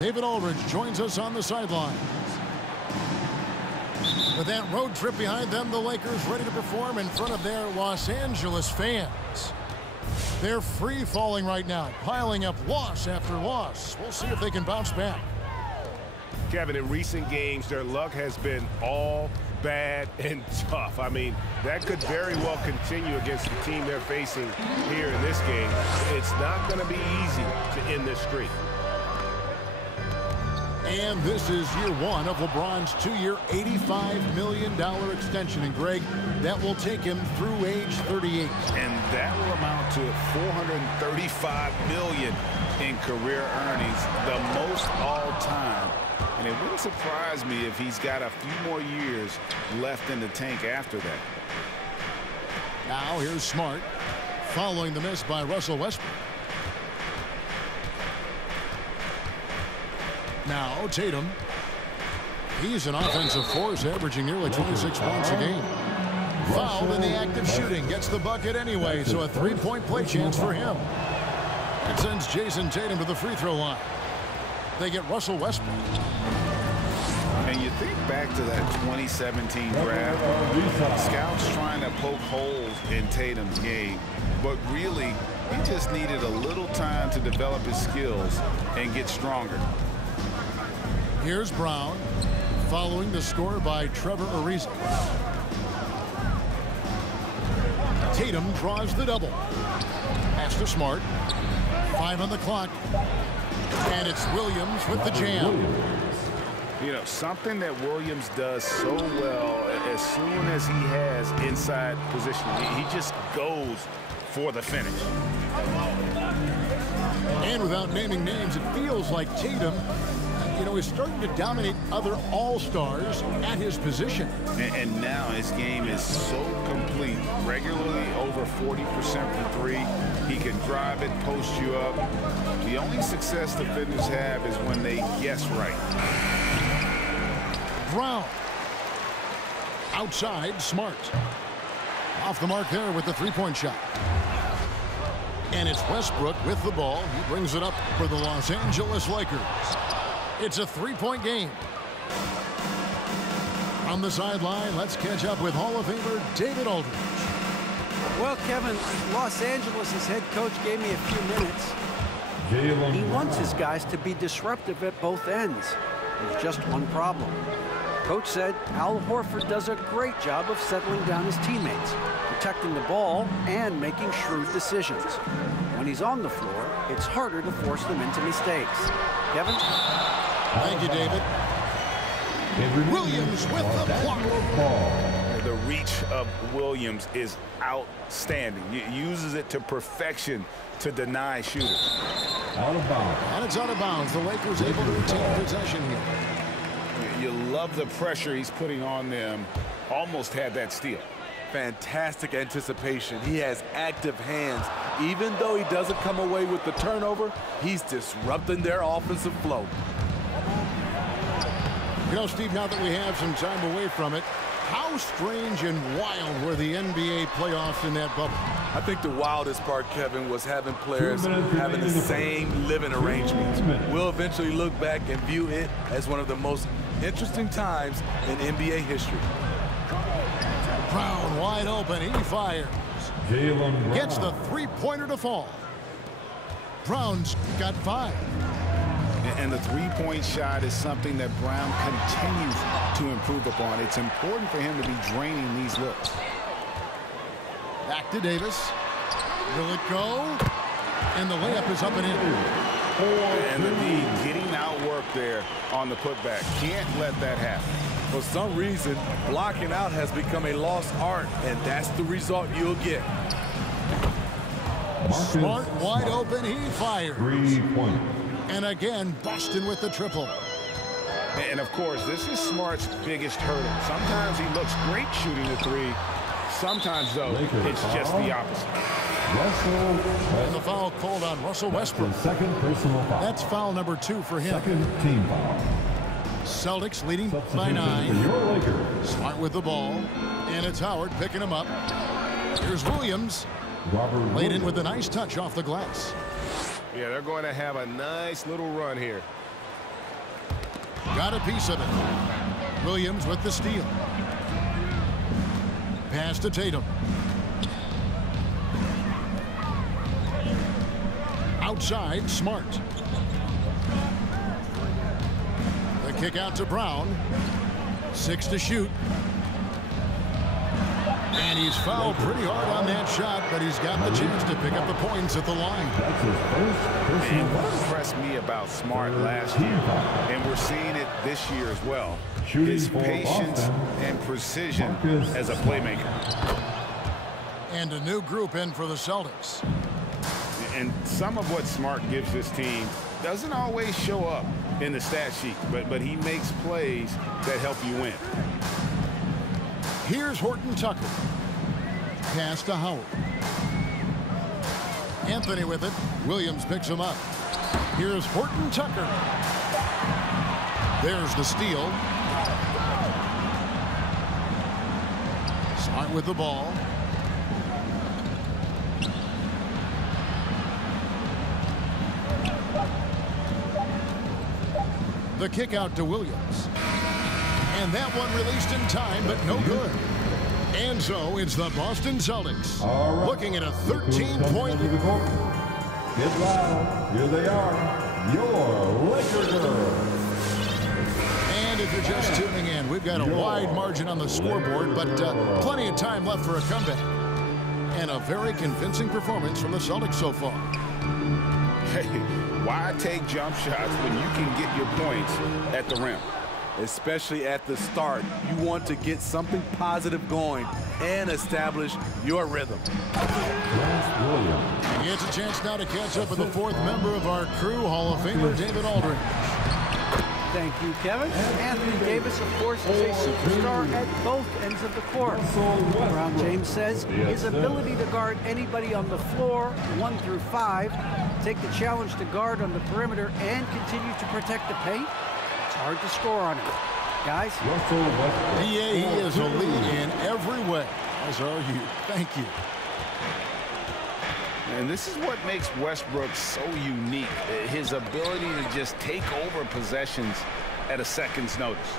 David Aldridge joins us on the sidelines. With that road trip behind them, the Lakers ready to perform in front of their Los Angeles fans. They're free-falling right now, piling up loss after loss. We'll see if they can bounce back. Kevin, in recent games, their luck has been all bad and tough. I mean, that could very well continue against the team they're facing here in this game. It's not going to be easy to end this streak. And this is year one of LeBron's two-year, $85 million extension. And, Greg, that will take him through age 38. And that will amount to $435 million in career earnings, the most all-time. And it wouldn't surprise me if he's got a few more years left in the tank after that. Now here's Smart, following the miss by Russell Westbrook. Now Tatum. He's an offensive force, averaging nearly 26 points a game. Fouled in the act of shooting. Gets the bucket anyway, so a three-point play chance for him. It sends Jason Tatum to the free throw line. They get Russell Westbrook. And you think back to that 2017 draft, scouts trying to poke holes in Tatum's game, but really he just needed a little time to develop his skills and get stronger. Here's Brown, following the score by Trevor Ariza. Tatum draws the double. Pass to Smart. 5 on the clock. And it's Williams with the jam. You know, something that Williams does so well, as soon as he has inside position, he just goes for the finish. And without naming names, it feels like Tatum, is starting to dominate other all-stars at his position. And now his game is so complete. Regularly over 40% from three. He can drive it, post you up. The only success defenders have is when they guess right. Brown. Outside, Smart. Off the mark there with the three-point shot. And it's Westbrook with the ball. He brings it up for the Los Angeles Lakers. It's a three-point game. On the sideline, let's catch up with Hall of Famer David Aldridge. Well, Kevin, Los Angeles' head coach gave me a few minutes. He wants his guys to be disruptive at both ends. There's just one problem. Coach said Al Horford does a great job of settling down his teammates, protecting the ball and making shrewd decisions. When he's on the floor, it's harder to force them into mistakes. Kevin? Thank you, David. Williams with the block. The reach of Williams is outstanding. He uses it to perfection to deny shooters. Out of bounds. And it's out of bounds. The Lakers able to retain possession here. You love the pressure he's putting on them. Almost had that steal. Fantastic anticipation. He has active hands. Even though he doesn't come away with the turnover, he's disrupting their offensive flow. Steve, now that we have some time away from it, how strange and wild were the NBA playoffs in that bubble? I think the wildest part, Kevin, was having players having the same living arrangements. We'll eventually look back and view it as one of the most interesting times in NBA history. Brown wide open. He fires. Gets the three-pointer to fall. Brown's got 5. And the three-point shot is something that Brown continues to improve upon. It's important for him to be draining these looks. Back to Davis. Will it go? And the layup is up and in. And the D getting outwork there on the putback. Can't let that happen. For some reason, blocking out has become a lost art, and that's the result you'll get. Smart wide open. He fires. 3-point. And again, Boston with the triple. And, of course, this is Smart's biggest hurdle. Sometimes he looks great shooting the three. Sometimes, though, it's just the opposite. And the foul called on Russell Westbrook. Second personal foul. That's foul number 2 for him. Second team foul. Celtics leading by 9. Smart with the ball. And it's Howard picking him up. Here's Williams. Laid in with a nice touch off the glass. Yeah, they're going to have a nice little run here. Got a piece of it. Williams with the steal. Pass to Tatum. Outside, Smart. The kick out to Brown. 6 to shoot. And he's fouled pretty hard on that shot, but he's got the chance to pick up the points at the line. And what impressed me about Smart last year, and we're seeing it this year as well, his patience and precision as a playmaker. And a new group in for the Celtics. And some of what Smart gives this team doesn't always show up in the stat sheet, but he makes plays that help you win. Here's Horton Tucker. Pass to Howard. Anthony with it. Williams picks him up. Here's Horton Tucker. There's the steal. Smart with the ball. The kick out to Williams. And that one released in time, but no good. And so it's the Boston Celtics looking at a 13-point. Get loud. Here they are. Your Laker girls. And if you're just tuning in, we've got a wide margin on the scoreboard, but plenty of time left for a comeback. And a very convincing performance from the Celtics so far. Hey, why take jump shots when you can get your points at the rim? Especially at the start, you want to get something positive going and establish your rhythm. He gets a chance now to catch up with the fourth member of our crew, Hall of Famer David Aldridge. Thank you, Kevin. Anthony Davis, of course, is a superstar at both ends of the court. LeBron James says his ability to guard anybody on the floor, 1 through 5, take the challenge to guard on the perimeter, and continue to protect the paint, it's hard to score on him. Guys? He is a lead in every way, as are you. Thank you. And this is what makes Westbrook so unique, his ability to just take over possessions at a second's notice.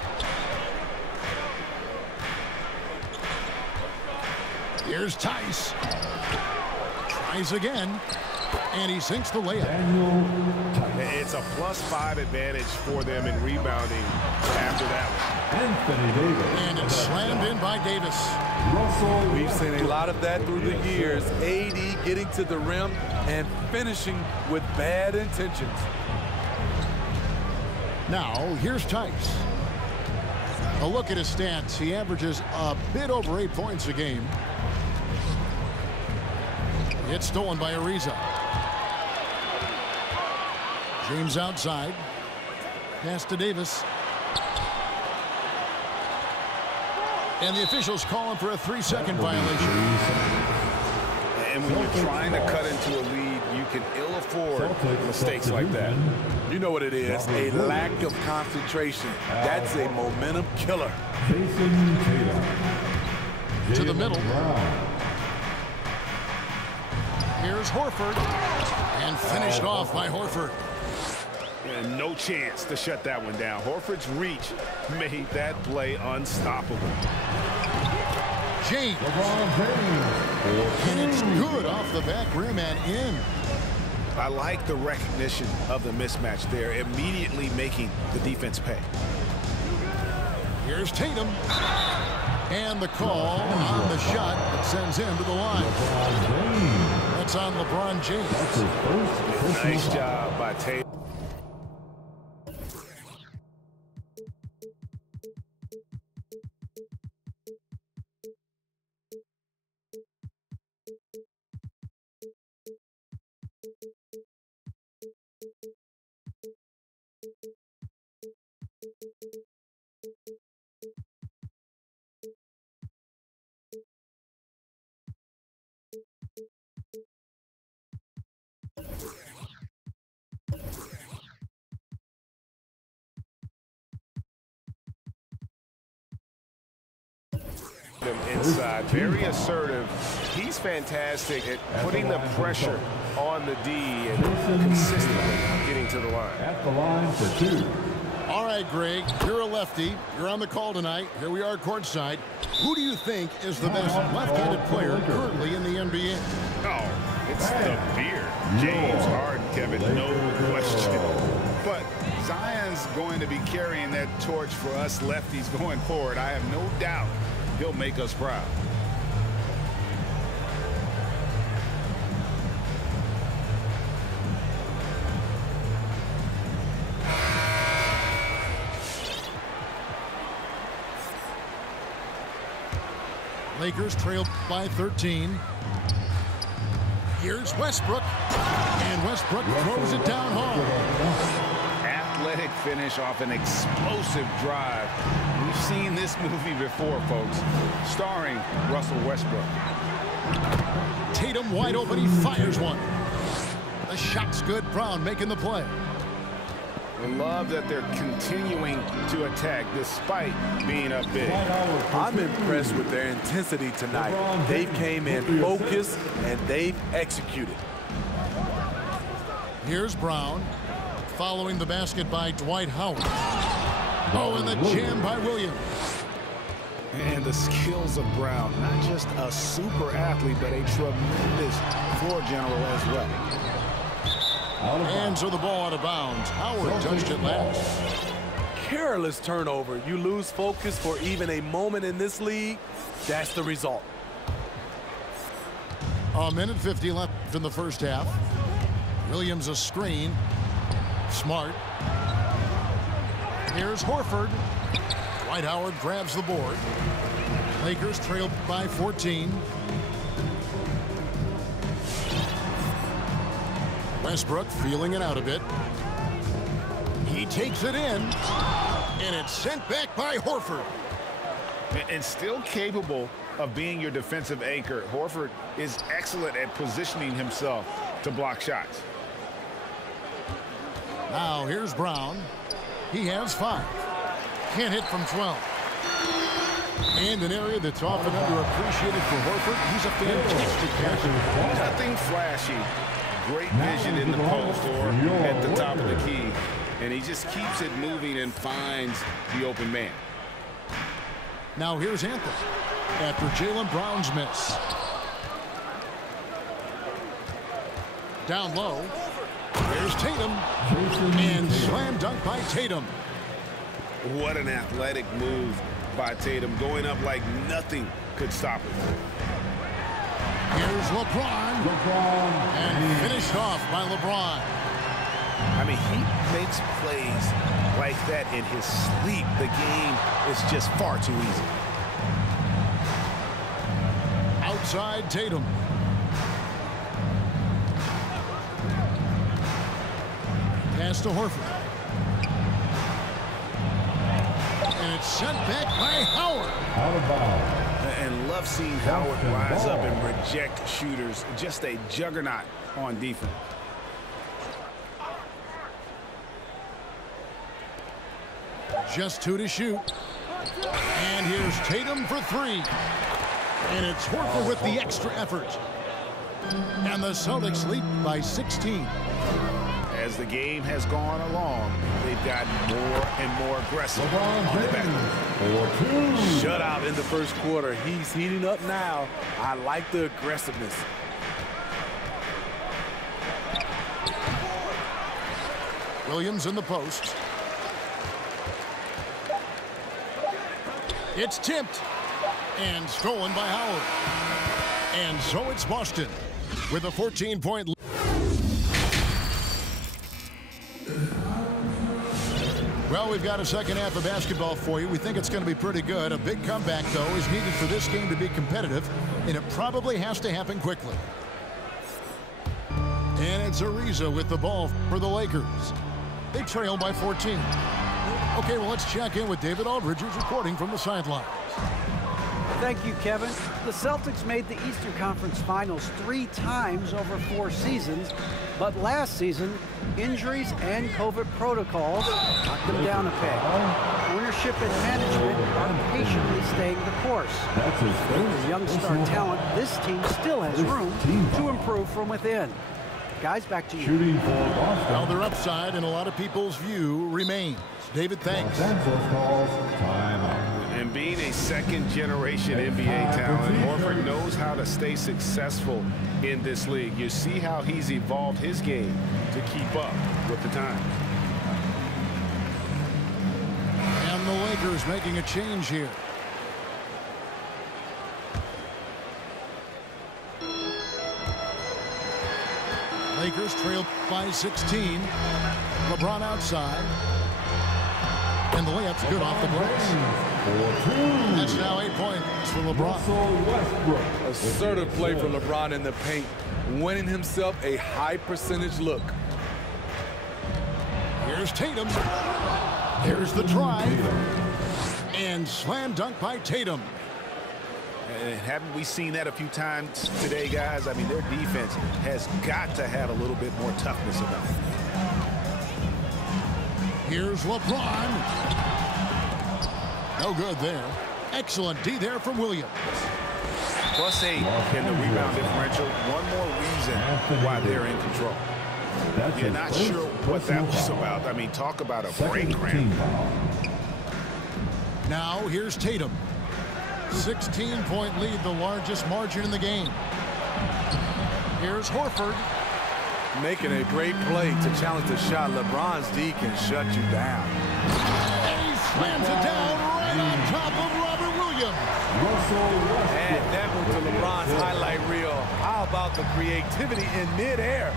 Here's Tice. Tries again. And he sinks the layup. It's a +5 advantage for them in rebounding after that one. Anthony Davis. And it's slammed in by Davis. We've seen a lot of that through the years. AD getting to the rim and finishing with bad intentions. Now, here's Tice. A look at his stats. He averages a bit over 8 points a game. It's stolen by Ariza. James outside. Pass to Davis. And the officials calling for a 3-second violation. And when you're trying to cut into a lead, you can ill afford mistakes like that. You know what it is, a lack of concentration. That's a momentum killer. To the middle. Here's Horford. And finished off by Horford. And no chance to shut that one down. Horford's reach made that play unstoppable. James. And it's good off the back rim and in. I like the recognition of the mismatch there, immediately making the defense pay. Here's Tatum. And the call on the shot that sends him to the line. That's on LeBron James. Nice job by Tatum. Inside, very assertive. He's fantastic at putting the pressure on the D and consistently getting to the line. At the line for 2. All right. right, Greg, you're a lefty. You're on the call tonight. Here we are courtside. Who do you think is the best left-handed player currently in the NBA? Oh, it's the beard. James Harden, Kevin, no question. But Zion's going to be carrying that torch for us lefties going forward. I have no doubt he'll make us proud. Lakers trail by 13. Here's Westbrook. And Westbrook throws it down hard. Athletic finish off an explosive drive. We've seen this movie before, folks, starring Russell Westbrook. Tatum wide open. He fires one. The shot's good. Brown making the play. I love that they're continuing to attack despite being up big. I'm impressed with their intensity tonight. They came in focused and they've executed. Here's Brown. Following the basket by Dwight Howard. Oh, and the jam by Williams. And the skills of Brown, not just a super athlete, but a tremendous floor general as well. And so the ball out of bounds. Howard touched it last. Careless turnover. You lose focus for even a moment in this league. That's the result. A minute 50 left in the first half. Williams a screen. Smart. Here's Horford. Dwight Howard grabs the board. Lakers trail by 14. Westbrook feeling it out a bit. He takes it in, and it's sent back by Horford. And still capable of being your defensive anchor, Horford is excellent at positioning himself to block shots. Now here's Brown. He has 5. Can't hit from 12. And an area that's often underappreciated for Horford. He's a fantastic passer. Nothing flashy. Great vision in the post or at the top of the key. And he just keeps it moving and finds the open man. Now here's Anthony after Jaylen Brown's miss. Down low. There's Tatum. And slam dunk by Tatum. What an athletic move by Tatum, going up like nothing could stop it. Here's LeBron. And finished off by LeBron. I mean, he makes plays like that in his sleep. The game is just far too easy. Outside Tatum. Pass to Horford. And it's sent back by Howard. Out of bounds. And love seeing Howard rise up and reject shooters. Just a juggernaut on defense. Just 2 to shoot. And here's Tatum for 3. And it's Horford with the extra effort. And the Celtics lead by 16. As the game has gone along, they've gotten more and more aggressive on the back. Shutout in the first quarter. He's heating up now. I like the aggressiveness. Williams in the post. It's tipped and stolen by Howard. And so it's Boston with a 14-point lead. Well, we've got a second half of basketball for you. We think it's going to be pretty good. A big comeback, though, is needed for this game to be competitive, and it probably has to happen quickly. And it's Ariza with the ball for the Lakers. They trail by 14. Okay, well, let's check in with David Aldridge, who's reporting from the sidelines. Thank you, Kevin. The Celtics made the Eastern Conference Finals 3 times over 4 seasons, but last season, injuries and COVID protocols knocked them down a peg. Ownership and management are patiently staying the course. With the young star talent, this team still has room to improve from within. Guys, back to you. Shooting for Boston. Now their upside in a lot of people's view remains. David, thanks. Los Angeles calls timeout. And being a second-generation NBA talent, Horford knows how to stay successful in this league. You see how he's evolved his game to keep up with the times. And the Lakers making a change here. Lakers trail by 16. LeBron outside. And the layup's good off the glass. That's now 8 points for LeBron. Assertive play for LeBron in the paint, winning himself a high percentage look. Here's Tatum. Here's the drive. And slam dunk by Tatum. And haven't we seen that a few times today, guys? I mean, their defense has got to have a little bit more toughness about it. Here's LeBron. No good there. Excellent D there from Williams. +8 in the rebound differential. One more reason why they're in control. You're not sure what that was about. I mean, talk about a brain cramp. Now here's Tatum. 16-point lead, the largest margin in the game. Here's Horford. Making a great play to challenge the shot. LeBron's D can shut you down. And he slams it down right on top of Robert Williams. Add that one to LeBron's highlight reel. How about the creativity in midair?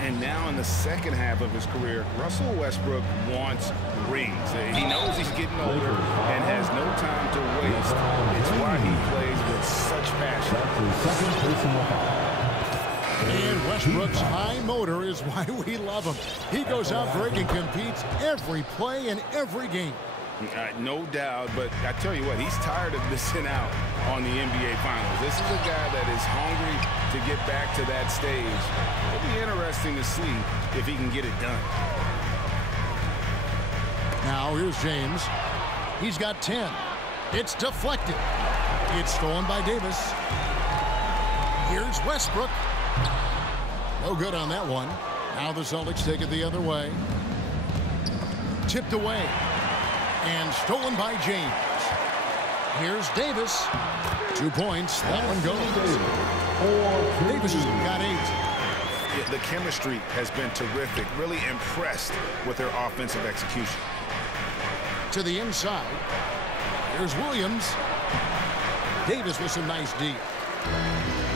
And now in the second half of his career, Russell Westbrook wants rings. He knows he's getting older and has no time to waste. It's why he plays with such passion. And Westbrook's high motor is why we love him. He goes out break and competes every play in every game. No doubt, but I tell you what, he's tired of missing out on the NBA Finals. This is a guy that is hungry to get back to that stage. It'll be interesting to see if he can get it done. Now here's James. He's got 10. It's deflected. It's stolen by Davis. Here's Westbrook. No good on that one. Now the Celtics take it the other way. Tipped away. And stolen by James. Here's Davis. 2 points. That one goes. Davis has got 8. The chemistry has been terrific. Really impressed with their offensive execution. To the inside. Here's Williams. Davis with some nice D.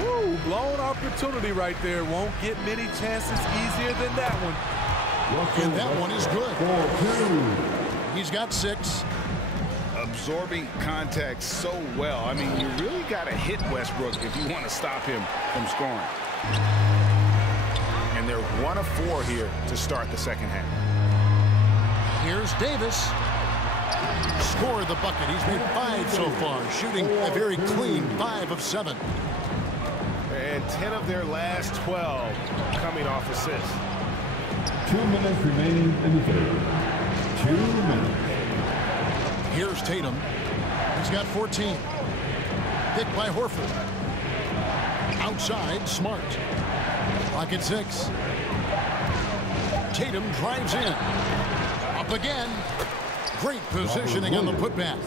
Woo, blown opportunity right there. Won't get many chances easier than that one. And that one is good. He's got 6. Absorbing contact so well. I mean, you really got to hit Westbrook if you want to stop him from scoring. And they're 1 of 4 here to start the second half. Here's Davis. Scored the bucket. He's made 5 so far, shooting a very clean 5 of 7. And 10 of their last 12 coming off assists. 2 minutes remaining in the third. 2 minutes. Here's Tatum. He's got 14. Picked by Horford. Outside, Smart. Clock at 6. Tatum drives in. Up again. Great positioning on the putback.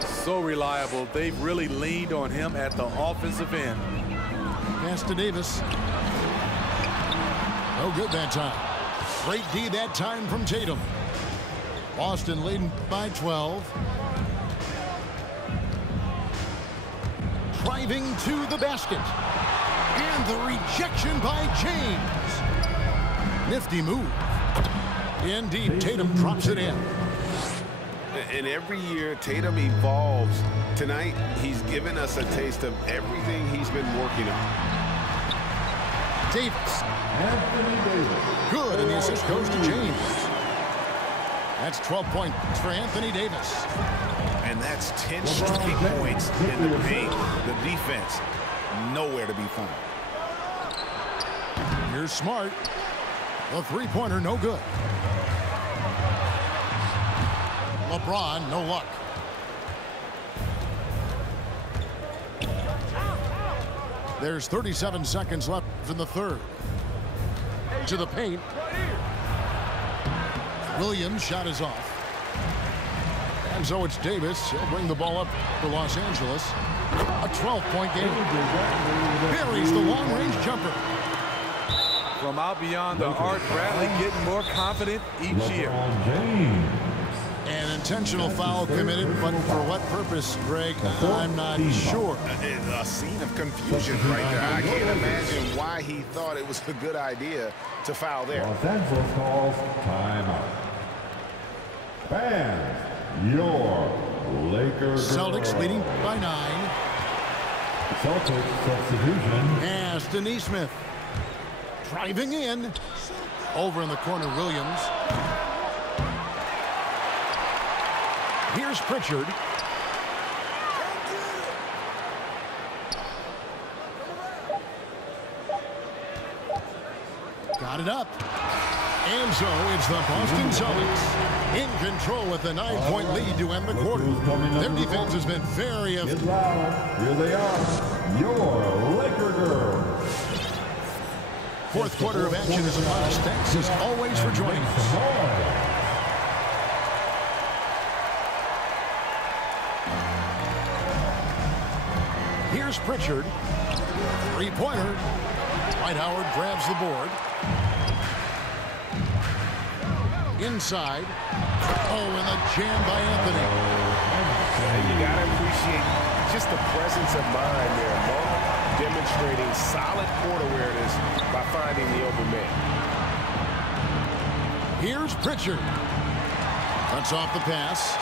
So reliable. They've really leaned on him at the offensive end. Pass to Davis. No good that time. Great D that time from Tatum. Boston leading by 12. Driving to the basket. And the rejection by James. Nifty move. In deep, Tatum drops it in. And every year, Tatum evolves. Tonight, he's given us a taste of everything he's been working on. Davis. Good, and the assist goes to James. That's 12 points for Anthony Davis. And that's 10 straight points in the paint. The defense, nowhere to be found. Here's Smart. The three-pointer, no good. LeBron, no luck. There's 37 seconds left in the third. To the paint. Williams' shot is off. And so it's Davis. He'll bring the ball up for Los Angeles. A 12-point game. Buries the long-range jumper. From out beyond the arc, Bradley getting more confident each year. An intentional foul committed, but for what purpose, Greg, I'm not sure. A scene of confusion right there. I can't imagine why he thought it was a good idea to foul there. Los Angeles calls timeout. Fans, your Lakers. Celtics leading by 9. Celtics substitution. Pass to Neesmith. Driving in. Over in the corner, Williams. Here's Pritchard. Got it up. And so it's the Boston Celtics in control with a 9-point lead to end the quarter. Their defense has been very Get effective. loud. Here they are. Your Laker girls. Fourth quarter of action is upon us. Thanks as always for joining us. Here's Pritchard. Three-pointer. Dwight Howard grabs the board. Inside. Oh, and a jam by Anthony. You got to appreciate just the presence of mind there. Mark demonstrating solid court awareness by finding the open man. Here's Pritchard. Cuts off the pass.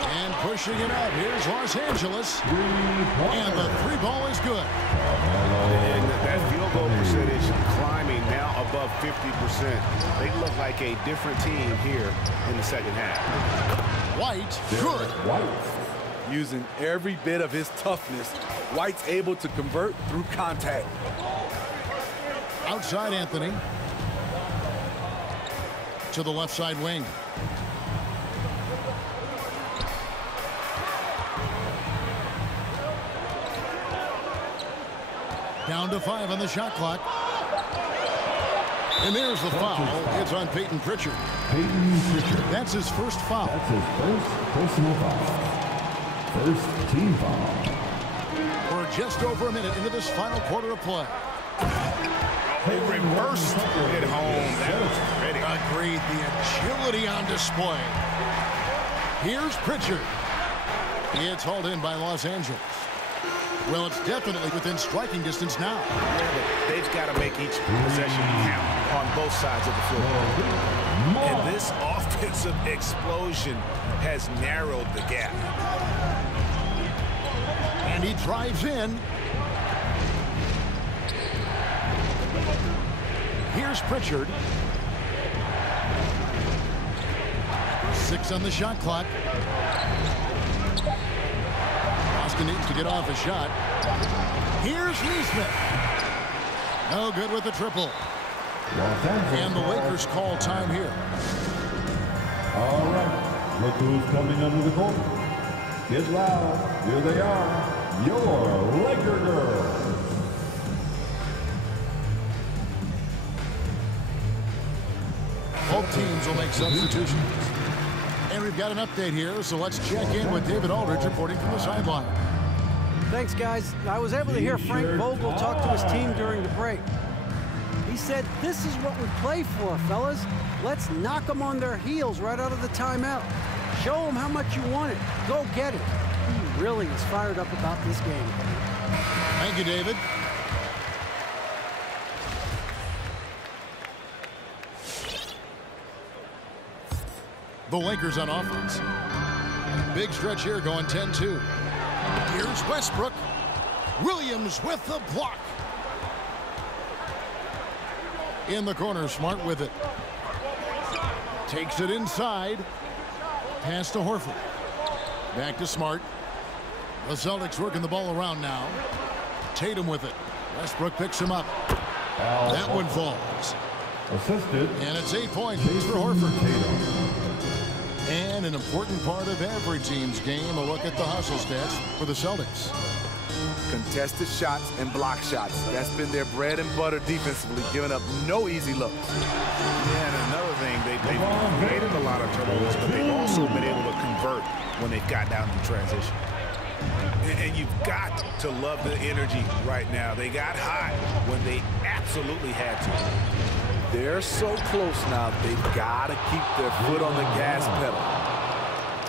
And pushing it out. Here's Los Angeles. And the three ball is good. And that field goal percentage climbing now above 50%. They look like a different team here in the second half. White, good. White. Using every bit of his toughness, White's able to convert through contact. Outside Anthony. To the left side wing. Down to 5 on the shot clock. And there's the foul. It's on Peyton Pritchard. Peyton Pritchard. That's his first foul. That's his first personal foul. First team foul. We're just over a minute into this final quarter of play. They reversed it home. That was pretty. Agreed. The agility on display. Here's Pritchard. It's hauled in by Los Angeles. Well, it's definitely within striking distance now. Yeah, but they've got to make each possession count on both sides of the floor. And this offensive explosion has narrowed the gap. And he drives in. Here's Pritchard. 6 on the shot clock. Boston needs to get off a shot. Here's Neesmith. No good with the triple. And the Lakers call time here. All right. Look who's coming under the court. Get loud. Here they are. Your Laker girls. Both teams will make substitutions. And we've got an update here, so let's check in with David Aldridge reporting from the sideline. Thanks, guys. I was able to hear Frank Vogel talk to his team during the break. He said, this is what we play for, fellas. Let's knock them on their heels right out of the timeout. Show them how much you want it. Go get it. He really is fired up about this game. Thank you, David. The Lakers on offense. Big stretch here going 10-2. Here's Westbrook. Williams with the block. In the corner, Smart with it. Takes it inside. Pass to Horford. Back to Smart. The Celtics working the ball around now. Tatum with it. Westbrook picks him up. That one falls. Assisted. And it's 8 points for Horford. And an important part of every team's game, a look at the hustle stats for the Celtics. Contested shots and block shots. That's been their bread and butter defensively, giving up no easy looks. Yeah, and another thing, they've created a lot of turnovers, but they've also been able to convert when they've got down in transition. And you've got to love the energy right now. They got hot when they absolutely had to. They're so close now, they've got to keep their foot on the gas pedal.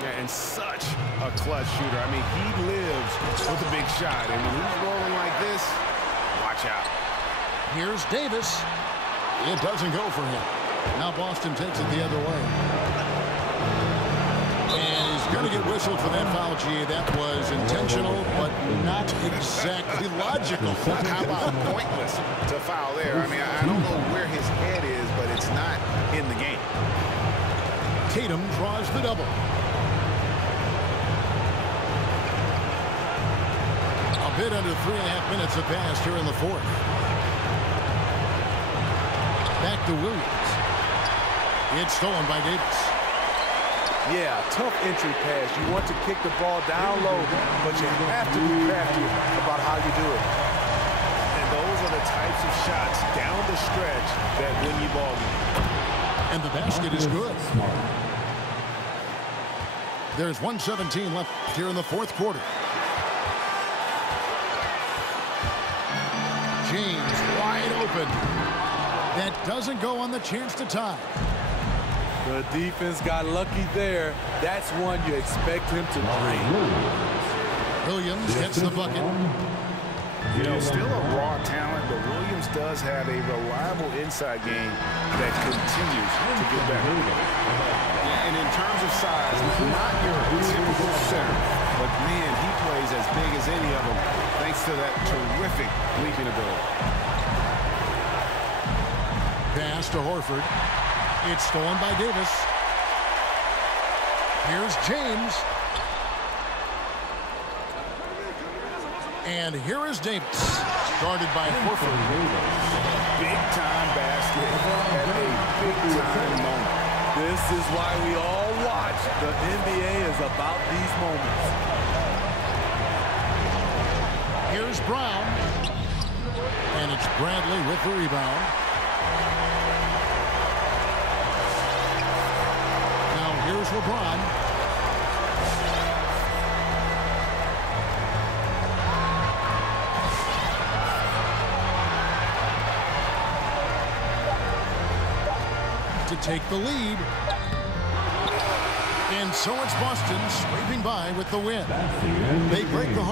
Yeah, and such a clutch shooter. I mean, he lives with a big shot, and when he's rolling like this, watch out. Here's Davis. It doesn't go for him. Now Boston takes it the other way. And he's going to get whistled for that foul, G. That was intentional, but not exactly logical. How about pointless to foul there? I mean, I don't know where his head is, but it's not in the game. Tatum draws the double. A bit under 3.5 minutes have passed here in the fourth. Back to Williams. It's stolen by Davis. Yeah, tough entry pass. You want to kick the ball down low, but you have to be crafty about how you do it. And those are the types of shots down the stretch that win you ball games. And the basket is good. There's 1:17 left here in the fourth quarter. James wide open. That doesn't go on the chance to tie. The defense got lucky there. That's one you expect him to drain. Williams gets the bucket. You know, still a raw talent, but Williams does have a reliable inside game that continues to get better. Yeah, and in terms of size, not your typical center, but man, he plays as big as any of them thanks to that terrific leaping ability. Pass to Horford. It's stolen by Davis. Here's James. And here is Davis. Guarded by Horford. Big-time basket at a big-time moment. This is why we all watch. The NBA is about these moments. Here's Brown. And it's Bradley with the rebound. Now here's LeBron. To take the lead. And so it's Boston sweeping by with the win. They break the